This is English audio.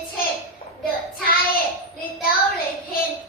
its the tired, without a hen.